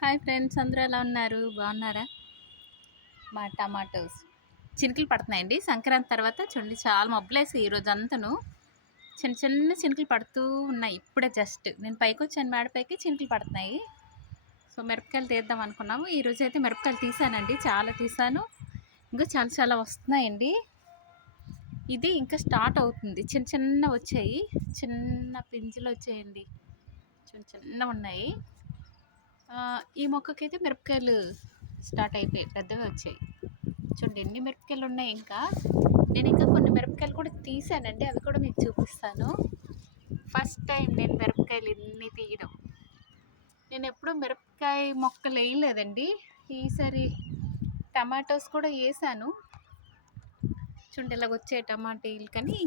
Hi friends, అందరూ ఎలా ఉన్నారు? బాగున్నారా? మా టమాటోస్ చినుకులు పడుతున్నాయండి. సంక్రాంతి తర్వాత చూడండి, చాలా మబ్బులేసి ఈరోజు అంతను చిన్న చిన్న చినుకులు పడుతూ ఉన్నాయి. ఇప్పుడే జస్ట్ నేను పైకి వచ్చాను, మేడపైకి చినుకులు పడుతున్నాయి. సో మిరపకాయలు తీద్దాం అనుకున్నాము. ఈరోజు అయితే మిరపకాయలు తీసానండి, చాలా తీసాను. ఇంకా చాలా చాలా వస్తున్నాయండి. ఇది ఇంకా స్టార్ట్ అవుతుంది. చిన్న చిన్న వచ్చాయి, చిన్న పింజులు వచ్చాయండి, చిన్న చిన్న ఉన్నాయి. ఈ మొక్కకైతే మిరపకాయలు స్టార్ట్ అయిపోయాయి, పెద్దగా వచ్చాయి. చూడండి ఎన్ని మిరపకాయలు ఉన్నాయి. నేను ఇంకా కొన్ని మిరపకాయలు కూడా తీసానండి, అవి కూడా మీకు చూపిస్తాను. ఫస్ట్ టైం నేను మిరపకాయలు ఇన్ని తీయడం. నేను ఎప్పుడూ మిరపకాయ మొక్కలు వేయలేదండి. ఈసారి టమాటోస్ కూడా వేసాను. చూడండి ఇలాగ వచ్చాయి టమాటీలు, కానీ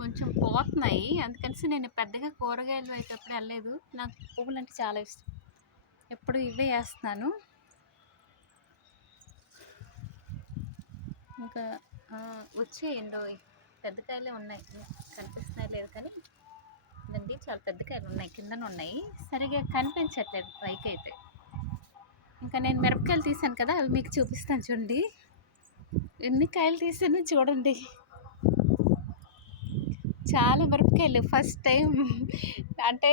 కొంచెం పోతున్నాయి. అందుకని నేను పెద్దగా కూరగాయలు అయితే ఎప్పుడు వెళ్ళలేదు. నాకు పువ్వులు అంటే చాలా ఇష్టం, ఎప్పుడు ఇవే వేస్తున్నాను. ఇంకా వచ్చేయండి, పెద్ద కాయలే ఉన్నాయి, కనిపిస్తున్నాయి లేదు కానీ ఇదండి చాలా పెద్ద కాయలు ఉన్నాయి, కిందన ఉన్నాయి, సరిగా కనిపించట్లేదు పైకి అయితే. ఇంకా నేను మిరపకాయలు తీసాను కదా, అవి మీకు చూపిస్తాను. చూడండి ఎన్ని కాయలు తీసాను చూడండి, చాలా మిరపకాయలు. ఫస్ట్ టైం అంటే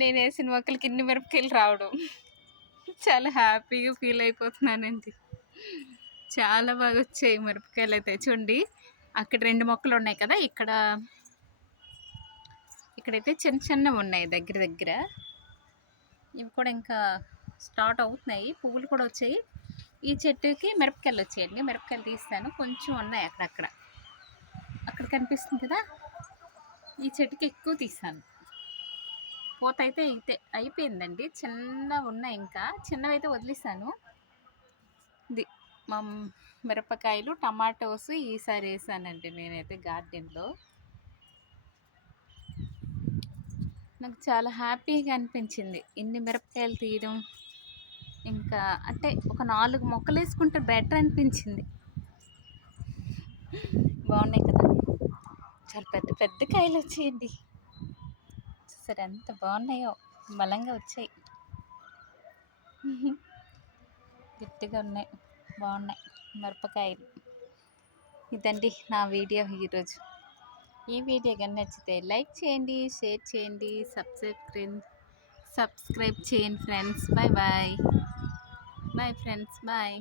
నేను వేసిన మొక్కలకి ఇన్ని మిరపకాయలు రావడం, చాలా హ్యాపీగా ఫీల్ అయిపోతున్నానండి. చాలా బాగా వచ్చాయి మిరపకాయలు అయితే. చూడండి అక్కడ 2 మొక్కలు ఉన్నాయి కదా, ఇక్కడైతే చిన్న చిన్నవి ఉన్నాయి దగ్గర దగ్గర. ఇవి కూడా ఇంకా స్టార్ట్ అవుతున్నాయి, పువ్వులు కూడా వచ్చాయి. ఈ చెట్టుకి మిరపకాయలు వచ్చాయండి, మిరపకాయలు తీస్తాను. కొంచెం ఉన్నాయి అక్కడక్కడ, అక్కడ కనిపిస్తుంది కదా, ఈ చెట్టుకి ఎక్కువ తీస్తాను. పూత అయితే అయిపోయిందండి, చిన్నవి ఉన్నాయి, ఇంకా చిన్నవి అయితే వదిలేసాను. ఇది మా మిరపకాయలు టమాటోస్ ఈసారి వేసానండి నేనైతే గార్డెన్లో. నాకు చాలా హ్యాపీగా అనిపించింది ఇన్ని మిరపకాయలు తీయడం. ఇంకా అంటే ఒక 4 మొక్కలు వేసుకుంటే బెటర్ అనిపించింది. బాగున్నాయి కదా, చాలా పెద్ద పెద్ద కాయలు వచ్చాయండి. సరే ఎంత బాగున్నాయో, బలంగా వచ్చాయి, గట్టిగా ఉన్నాయి, బాగున్నాయి మిరపకాయలు. ఇదండి నా వీడియో ఈరోజు. ఈ వీడియో కానీ నచ్చితే లైక్ చేయండి, షేర్ చేయండి, సబ్స్క్రైబ్ చేయండి friends. Bye bye. Bye friends, bye.